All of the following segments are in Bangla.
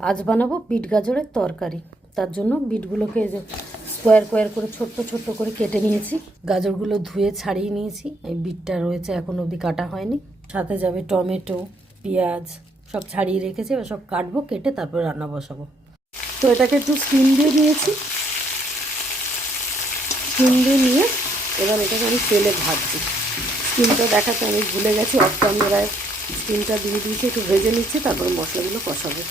আজ বানাবো বিট গাজরের তরকারি। তার জন্য বিটগুলোকে এই যে স্কোয়ার স্কোয়ার করে ছোট্ট ছোট্ট করে কেটে নিয়েছি। গাজরগুলো ধুয়ে ছাড়িয়ে নিয়েছি। এই বিটটা রয়েছে এখন অবধি কাটা হয়নি। সাথে যাবে টমেটো, পেঁয়াজ, সব ছাড়িয়ে রেখেছি। এবার সব কাটবো, কেটে তারপর রান্না বসাবো। তো এটাকে একটু স্টিম দিয়ে নিয়েছি। স্টিম দিয়ে নিয়ে এবার এটাকে আমি তেলে ভাজছি। স্টিমটা দেখাতে আমি ভুলে গেছি, অফ ক্যামেরায় স্টিমটা দিয়ে দিয়েছি, একটু ভেজে নিচ্ছি, তারপর মশলাগুলো কষাবো।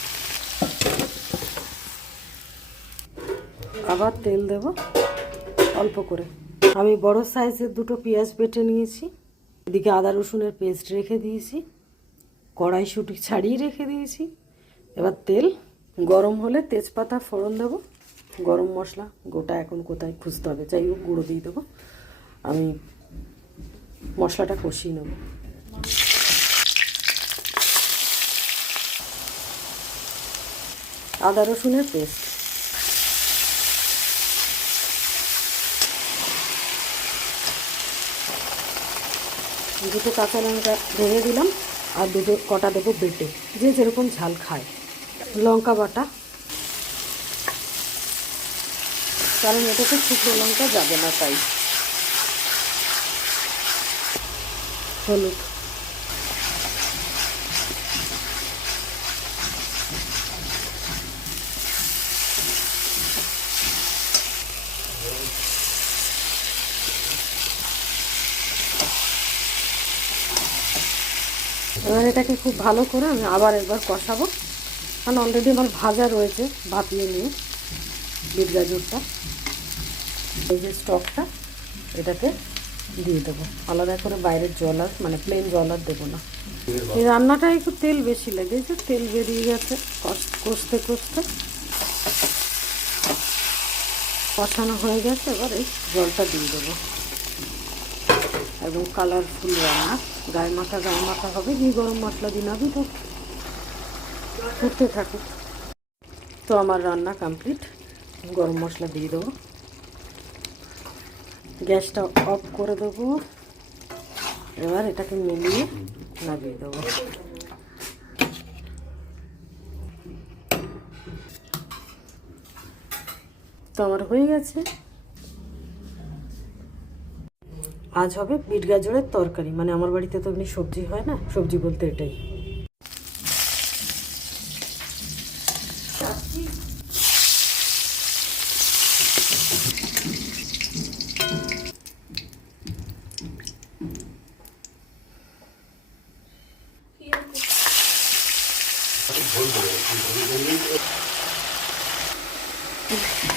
আবার তেল দেব অল্প করে। আমি বড় সাইজের দুটো পেঁয়াজ বেটে নিয়েছি। এদিকে আদা রসুনের পেস্ট রেখে দিয়েছি, কড়াইশুঁটি ছাড়িয়ে রেখে দিয়েছি। এবার তেল গরম হলে তেজপাতা ফোড়ন দেব, গরম মশলা গোটা এখন কোথায় খুঁজতে হবে, যাই হোক গুঁড়ো দিয়ে দেবো। আমি মশলাটা কষিয়ে নেব। আদা রসুনের পেস্ট, দুটো কাঁচা লঙ্কা ভেঙে দিলাম, আর দুটো কটা দেবো বেটে, যে যেরকম ঝাল খায়। লঙ্কা বাটা, কারণ এটাতে শুকনো লঙ্কা যাবে না তাই। হলুদ, এবার এটাকে খুব ভালো করে আমি আবার একবার কষাবো, কারণ অলরেডি আমার ভাজা রয়েছে ভাপিয়ে নিয়ে বিট গাজরটা। এই যে স্টকটা এটাতে দিয়ে দেবো, আলাদা করে বাইরের জল আর মানে প্লেন জল আর দেবো না। এই রান্নাটা একটু তেল বেশি লেগেছে, তেল বেরিয়ে গেছে কষতে কষতে। কষানো হয়ে গেছে, এবার এই জলটা দিয়ে দেবো। একদম কালারফুল রান্না, গায়ে মাখা হবে। ঘি গরম মশলা দিয়ে নাবি তো ফুটতে থাকুক। তো আমার রান্না কমপ্লিট, গরম মশলা দিয়ে দেবো, গ্যাসটা অফ করে দেবো। এবার এটাকে মিলিয়ে নামিয়ে দেবো। তো আমার হয়ে গেছে। আজ হবে বিট গাজরের তরকারি, মানে আমার বাড়িতে তো এমনি সবজি হয় না, সবজি বলতে এটাই।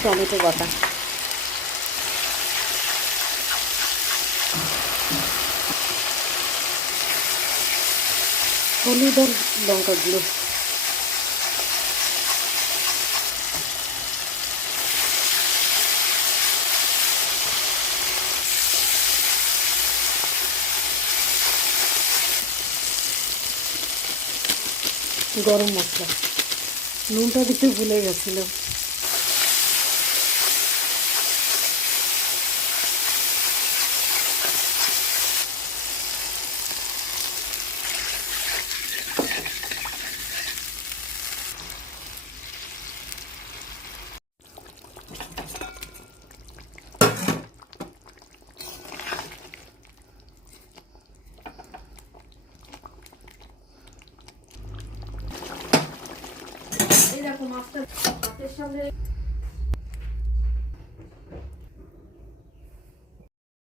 টমেটো বাটা, হলুদ আর লঙ্কা গুঁড়ো, গরম মশলা, নুনটা দিতে ভুলে গেছিলাম। এরকম হাতের সামনে